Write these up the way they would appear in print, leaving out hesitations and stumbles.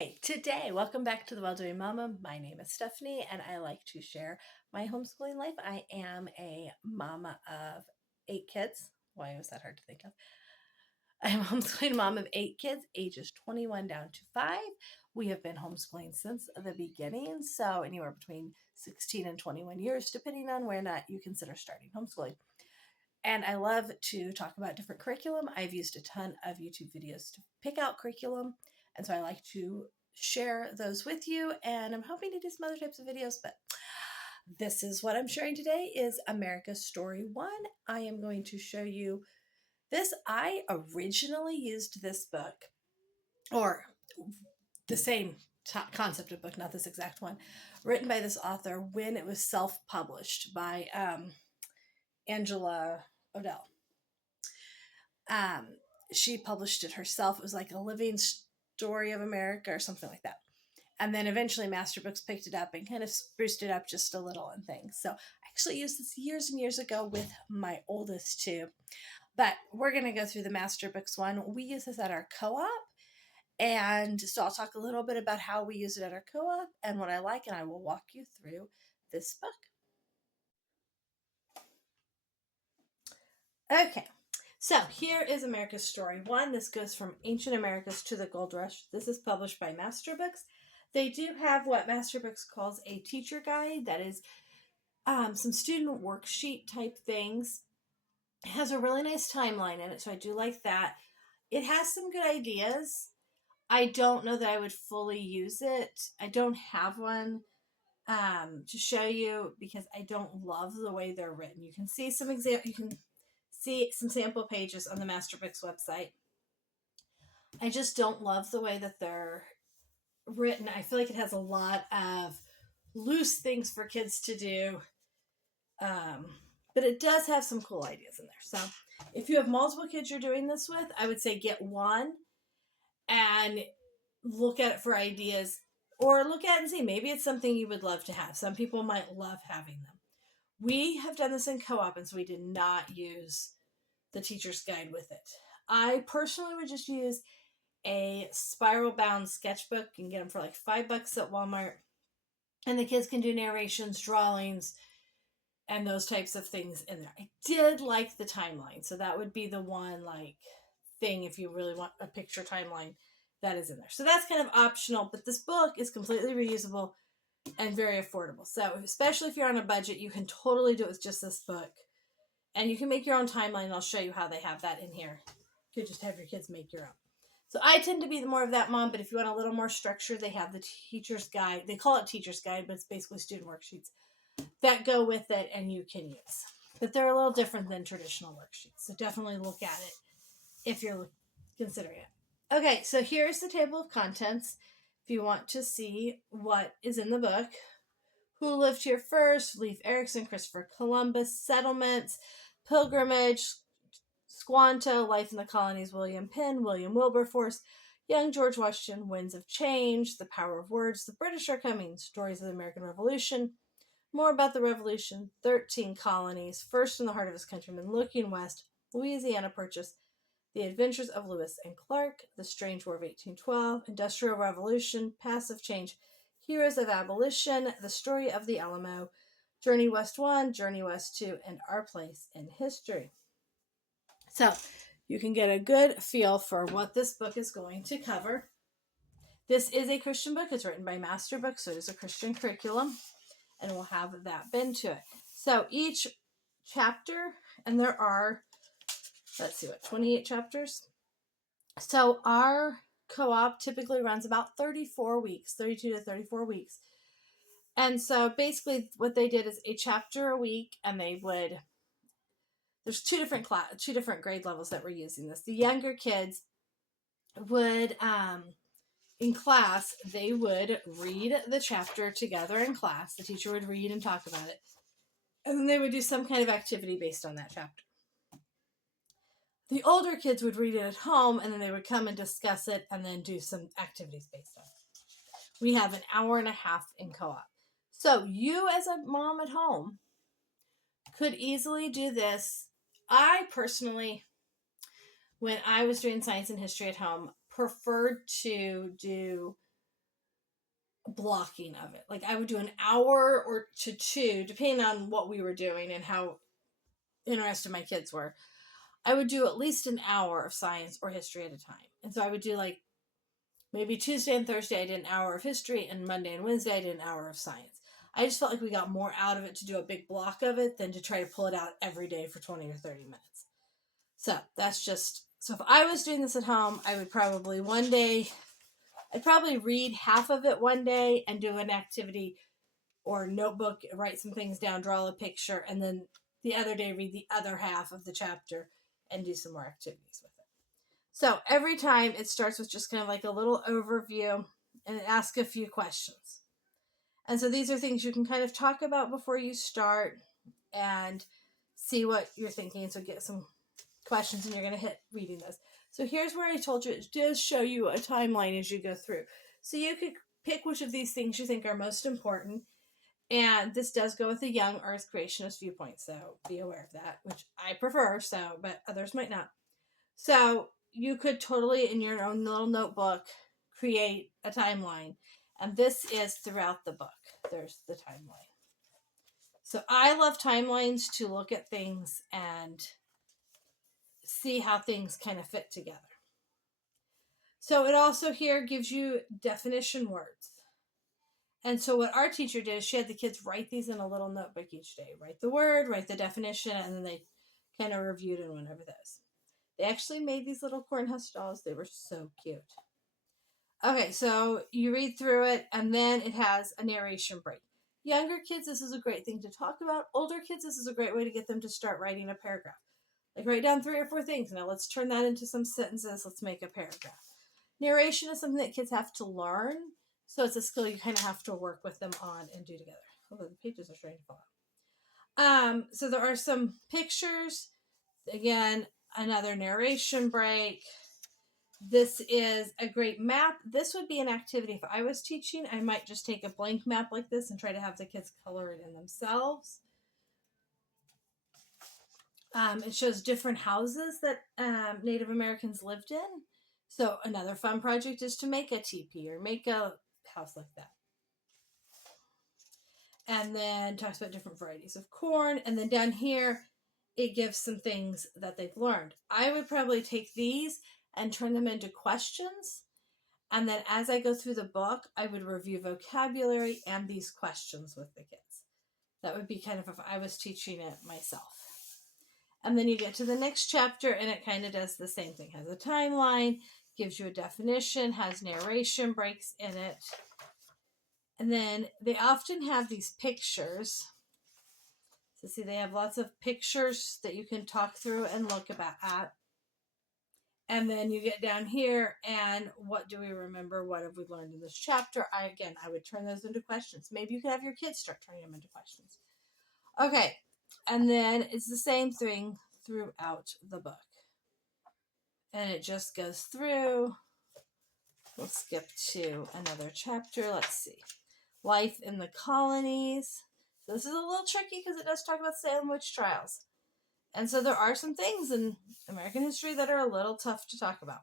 Hey, today, welcome back to the Well-Doing Mama. My name is Stephanie, and I like to share my homeschooling life. I am a mama of 8 kids. Why was that hard to think of? I'm a homeschooling mom of 8 kids, ages 21 down to 5. We have been homeschooling since the beginning, so anywhere between 16 and 21 years, depending on where not you consider starting homeschooling. And I love to talk about different curriculum. I've used a ton of YouTube videos to pick out curriculum. And so I like to share those with you. And I'm hoping to do some other types of videos, but this is what I'm sharing today is America's Story 1. I am going to show you this. I originally used this book, or the same concept of book, not this exact one, written by this author when it was self-published by Angela Odell. Um, she published it herself. It was like a living story of America or something like that. And then eventually Masterbooks picked it up and kind of spruced it up just a little and things. So I actually used this years and years ago with my oldest too. But we're going to go through the Masterbooks one. We use this at our co-op. And so I'll talk a little bit about how we use it at our co-op and what I like, and I will walk you through this book. Okay, so here is America's Story 1. This goes from Ancient Americas to the Gold Rush. This is published by Masterbooks. They do have what Masterbooks calls a teacher guide. That is some student worksheet type things. It has a really nice timeline in it, so I do like that. It has some good ideas. I don't know that I would fully use it. I don't have one to show you because I don't love the way they're written. You can see some you can see some sample pages on the Masterbooks website. I just don't love the way that they're written. I feel like it has a lot of loose things for kids to do. But it does have some cool ideas in there. So if you have multiple kids you're doing this with, I would say get one and look at it for ideas, or look at it and see, maybe it's something you would love to have. Some people might love having them. We have done this in co-op, and so we did not use the teacher's guide with it. I personally would just use a spiral bound sketchbook. You can get them for like $5 at Walmart. And the kids can do narrations, drawings, and those types of things in there. I did like the timeline. So that would be the one like thing if you really want a picture timeline that is in there. So that's kind of optional, but this book is completely reusable and very affordable. So especially if you're on a budget, you can totally do it with just this book. And you can make your own timeline. I'll show you how they have that in here. You could just have your kids make your own. So I tend to be more of that mom, but if you want a little more structure, they have the teacher's guide. They call it teacher's guide, but it's basically student worksheets that go with it and you can use. But they're a little different than traditional worksheets. So definitely look at it if you're considering it. Okay, so here's the table of contents. If you want to see what is in the book, who lived here first, Leif Erikson, Christopher Columbus, settlements, pilgrimage, Squanto, life in the colonies, William Penn, William Wilberforce, young George Washington, winds of change, the power of words, the British are coming, stories of the American Revolution, more about the Revolution, 13 colonies, first in the heart of his countrymen, looking west, Louisiana Purchase, the adventures of Lewis and Clark, the strange war of 1812, industrial revolution, passive change, heroes of abolition, the story of the Alamo, Journey West 1, Journey West 2, and our place in history. So you can get a good feel for what this book is going to cover. This is a Christian book. It's written by Masterbooks, so it is a Christian curriculum, and we'll have that bend to it. So each chapter, and there are, let's see, 28 chapters? So our co-op typically runs about 34 weeks, 32 to 34 weeks. And so basically what they did is a chapter a week, and they would, there's two different grade levels that we're using this. The younger kids would, in class, they would read the chapter together in class. The teacher would read and talk about it. And then they would do some kind of activity based on that chapter. The older kids would read it at home, and then they would come and discuss it and then do some activities based on it. We have an hour and a half in co-op. So you as a mom at home could easily do this. I personally, when I was doing science and history at home, preferred to do blocking of it. Like I would do an hour or to two, depending on what we were doing and how interested my kids were. I would do at least an hour of science or history at a time. And so I would do like maybe Tuesday and Thursday I did an hour of history, and Monday and Wednesday I did an hour of science. I just felt like we got more out of it to do a big block of it than to try to pull it out every day for 20 or 30 minutes. So that's just, so if I was doing this at home, I would probably one day, I'd probably read half of it one day and do an activity or notebook, write some things down, draw a picture, and then the other day read the other half of the chapter and do some more activities with it. So every time it starts with just kind of like a little overview and ask a few questions. And so these are things you can kind of talk about before you start and see what you're thinking. So get some questions and you're going to hit reading those. So here's where I told you it does show you a timeline as you go through. So you could pick which of these things you think are most important. And this does go with the young earth creationist viewpoint. So be aware of that, which I prefer. So, but others might not. So you could totally, in your own little notebook, create a timeline. And this is throughout the book. There's the timeline. So I love timelines to look at things and see how things kind of fit together. So it also here gives you definition words. And so what our teacher did is she had the kids write these in a little notebook each day. Write the word, write the definition, and then they kind of reviewed and went over those. They actually made these little cornhusk dolls. They were so cute. Okay, so you read through it, and then it has a narration break. Younger kids, this is a great thing to talk about. Older kids, this is a great way to get them to start writing a paragraph. Like write down 3 or 4 things. Now let's turn that into some sentences. Let's make a paragraph. Narration is something that kids have to learn. So it's a skill you kind of have to work with them on and do together. Although the pages are starting to fall out. So there are some pictures. Again, another narration break. This is a great map. This would be an activity. If I was teaching, I might just take a blank map like this and try to have the kids color it in themselves. It shows different houses that Native Americans lived in. So another fun project is to make a teepee or make a house like that. And then talks about different varieties of corn. And then down here, it gives some things that they've learned. I would probably take these and turn them into questions. And then as I go through the book, I would review vocabulary and these questions with the kids. That would be kind of if I was teaching it myself. And then you get to the next chapter and it kind of does the same thing. Has a timeline, gives you a definition, has narration breaks in it. And then they often have these pictures. So see, they have lots of pictures that you can talk through and look at. And then you get down here and what do we remember? What have we learned in this chapter? I would turn those into questions. Maybe you could have your kids start turning them into questions. Okay. And then it's the same thing throughout the book. And it just goes through. We'll skip to another chapter. Let's see. Life in the colonies. This is a little tricky because it does talk about Salem witch trials. And so there are some things in American history that are a little tough to talk about.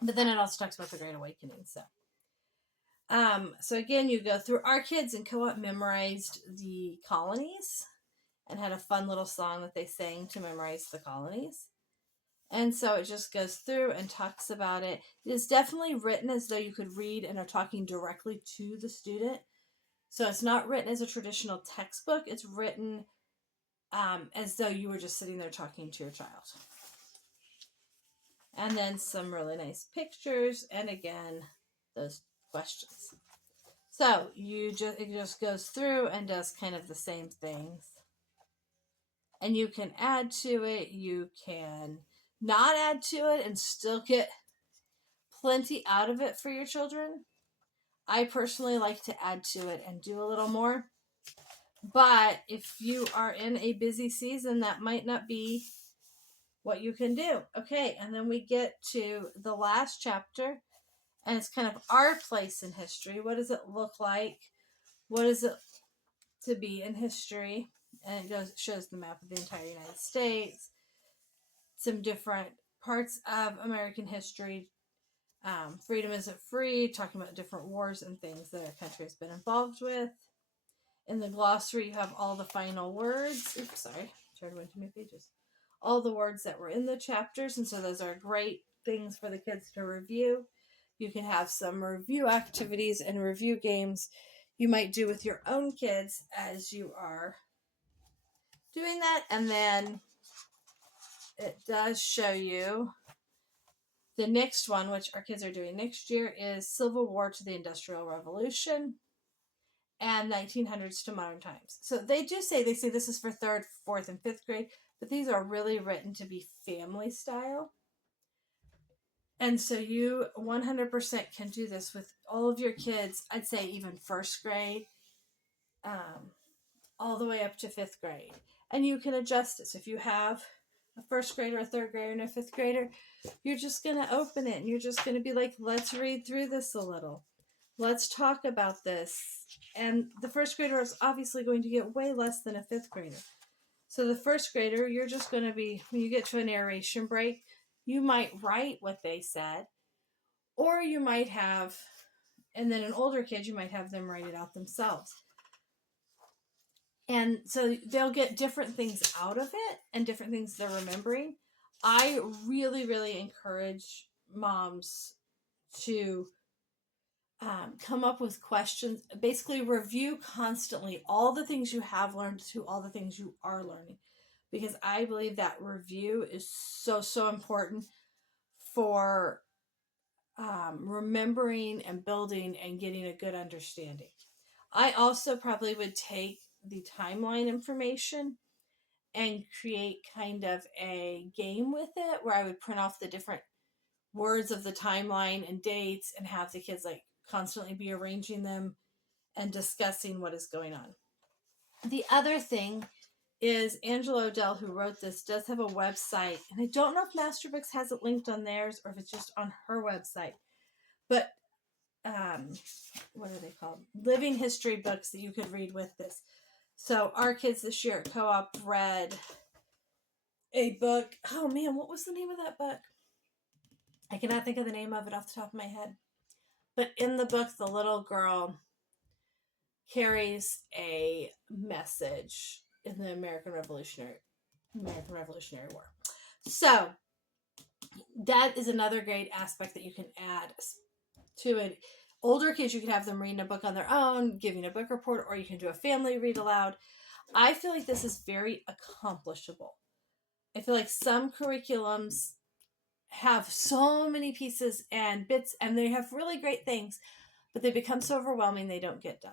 But then it also talks about the Great Awakening. So again, you go through, our kids in co-op memorized the colonies and had a fun little song that they sang to memorize the colonies. And so it just goes through and talks about it. It is definitely written as though you could read and are talking directly to the student. So it's not written as a traditional textbook. It's written as though you were just sitting there talking to your child. And then some really nice pictures. And again, those questions. So it just goes through and does kind of the same things. And you can add to it. You can not add to it and still get plenty out of it for your children. I personally like to add to it and do a little more. But if you are in a busy season, that might not be what you can do. Okay, and then we get to the last chapter, and it's kind of our place in history. What does it look like? What is it to be in history? And it shows the map of the entire United States, some different parts of American history, Freedom Isn't Free, talking about different wars and things that our country has been involved with. In the glossary, you have all the final words. Oops, sorry. Turned one too many pages. All the words that were in the chapters, and so those are great things for the kids to review. You can have some review activities and review games you might do with your own kids as you are doing that. And then it does show you the next one, which our kids are doing next year, is Civil War to the Industrial Revolution and 1900s to modern times. So they say this is for 3rd, 4th, and 5th grade, but these are really written to be family style. And so you 100% can do this with all of your kids. I'd say even 1st grade, all the way up to 5th grade. And you can adjust it. So if you have a 1st grader, a 3rd grader, and a 5th grader, you're just going to open it and you're just going to be like, let's read through this a little. Let's talk about this. And the 1st grader is obviously going to get way less than a 5th grader. So the 1st grader, you're just going to be, when you get to a narration break, you might write what they said, or you might have, and then an older kid, you might have them write it out themselves. And so they'll get different things out of it and different things they're remembering. I really, really encourage moms to come up with questions, basically review constantly all the things you have learned to all the things you are learning, because I believe that review is so important for remembering and building and getting a good understanding. I also probably would take the timeline information and create kind of a game with it where I would print off the different words of the timeline and dates and have the kids like constantly be arranging them and discussing what is going on. The other thing is Angela Odell, who wrote this, does have a website, and I don't know if Masterbooks has it linked on theirs or if it's just on her website, but what are they called? Living history books that you could read with this. So our kids this year at Co-op read a book. Oh man, what was the name of that book? I cannot think of the name of it off the top of my head. But in the book, the little girl carries a message in the American Revolutionary War. So that is another great aspect that you can add to it. Older kids, you can have them reading a book on their own, giving a book report, or you can do a family read aloud. I feel like this is very accomplishable. I feel like some curriculums have so many pieces and bits, and they have really great things, but they become so overwhelming they don't get done.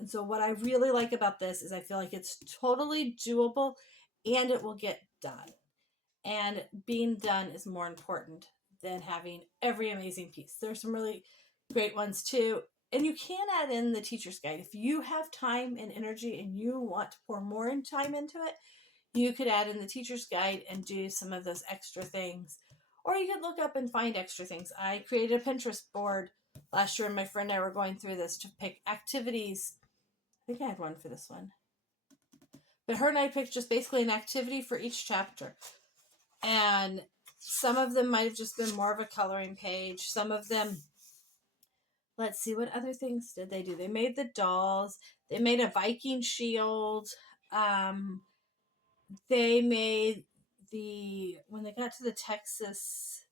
And so what I really like about this is I feel like it's totally doable and it will get done. And being done is more important than having every amazing piece. There's some really great ones too. And you can add in the teacher's guide. If you have time and energy and you want to pour more time into it, you could add in the teacher's guide and do some of those extra things. Or you could look up and find extra things. I created a Pinterest board last year, and my friend and I were going through this to pick activities. I think I had one for this one. But her and I picked just basically an activity for each chapter. And some of them might have just been more of a coloring page. Some of them, let's see, what other things did they do? They made the dolls. They made a Viking shield. They made when they got to the Texas,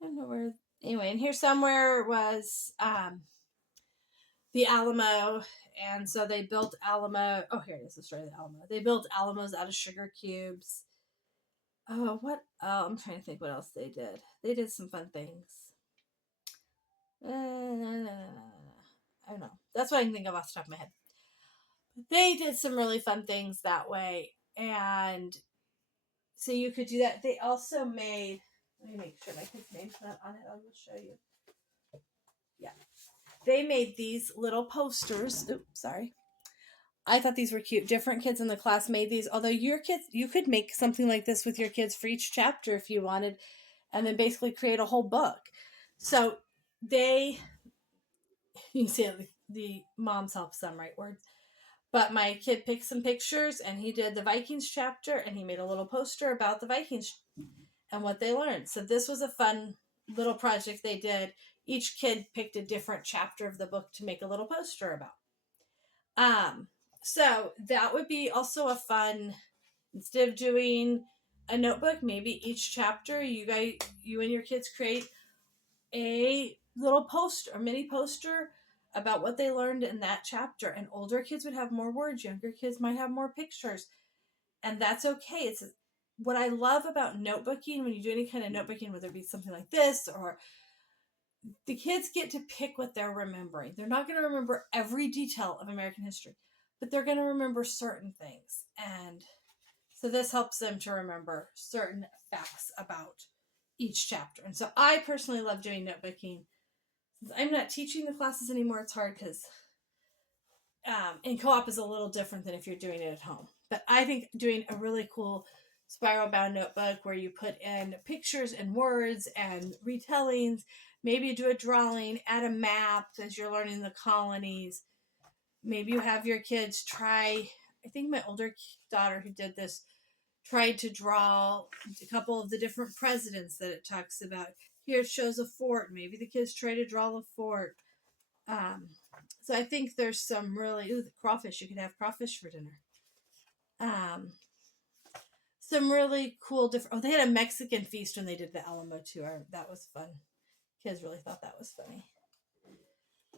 I don't know where, anyway, and here somewhere was the Alamo, and so they built Alamo. Oh, here it is, the story of the Alamo. They built Alamos out of sugar cubes. Oh, I'm trying to think what else they did. They did some fun things. I don't know. That's what I can think of off the top of my head. They did some really fun things that way, and so you could do that. They also made, let me make sure my kid's name's not on it. I'll just show you. Yeah. They made these little posters. Oops, sorry. I thought these were cute. Different kids in the class made these. Although your kids, you could make something like this with your kids for each chapter if you wanted, and then basically create a whole book. So you can see the moms help some write words. But my kid picked some pictures, and he did the Vikings chapter, and he made a little poster about the Vikings and what they learned. So this was a fun little project they did, each kid picked a different chapter of the book to make a little poster about. So that would be also a fun, instead of doing a notebook, maybe each chapter you and your kids create a little poster, a mini poster about what they learned in that chapter. And older kids would have more words, younger kids might have more pictures. And that's okay. It's what I love about notebooking, when you do any kind of notebooking, whether it be something like this, or the kids get to pick what they're remembering. They're not going to remember every detail of American history, but they're going to remember certain things. And so this helps them to remember certain facts about each chapter. And so I personally love doing notebooking. Since I'm not teaching the classes anymore, it's hard because in co-op is a little different than if you're doing it at home. But I think doing a really cool spiral bound notebook where you put in pictures and words and retellings, maybe you do a drawing, add a map as you're learning the colonies. Maybe you have your kids try, I think my older daughter who did this tried to draw a couple of the different presidents that it talks about. Here it shows a fort. Maybe the kids try to draw the fort. So I think there's some really, the crawfish, you could have crawfish for dinner. Some really cool different, they had a Mexican feast when they did the Alamo too. That was fun. Kids really thought that was funny.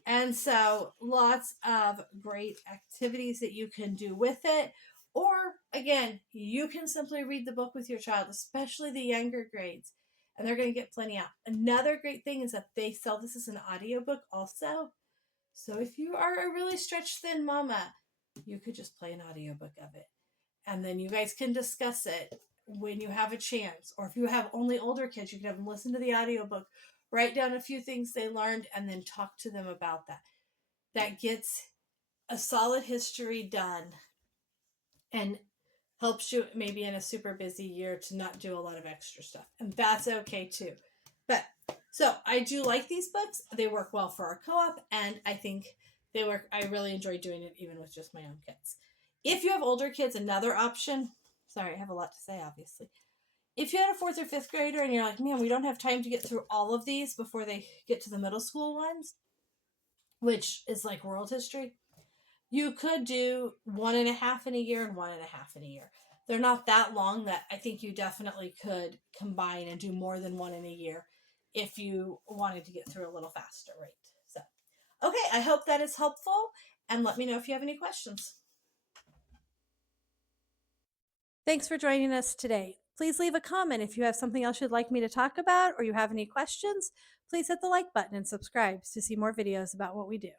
And so lots of great activities that you can do with it. Or again, you can simply read the book with your child, especially the younger grades, and they're going to get plenty out. Another great thing is that they sell this as an audiobook also. So if you are a really stretched thin mama, you could just play an audiobook of it. And then you guys can discuss it when you have a chance. Or if you have only older kids, you can have them listen to the audiobook, write down a few things they learned, and then talk to them about that. That gets a solid history done and helps you maybe in a super busy year to not do a lot of extra stuff. And that's okay too. But so I do like these books. They work well for our co-op, and I think they work. I really enjoy doing it even with just my own kids. If you have older kids, another option, sorry, I have a lot to say, obviously. If you had a 4th or 5th grader and you're like, man, we don't have time to get through all of these before they get to the middle school ones, which is like world history, you could do 1.5 in a year and 1.5 in a year. They're not that long that I think you definitely could combine and do more than one in a year if you wanted to get through a little faster, right? So, okay, I hope that is helpful, and let me know if you have any questions. Thanks for joining us today. Please leave a comment if you have something else you'd like me to talk about or you have any questions. Please hit the like button and subscribe to see more videos about what we do.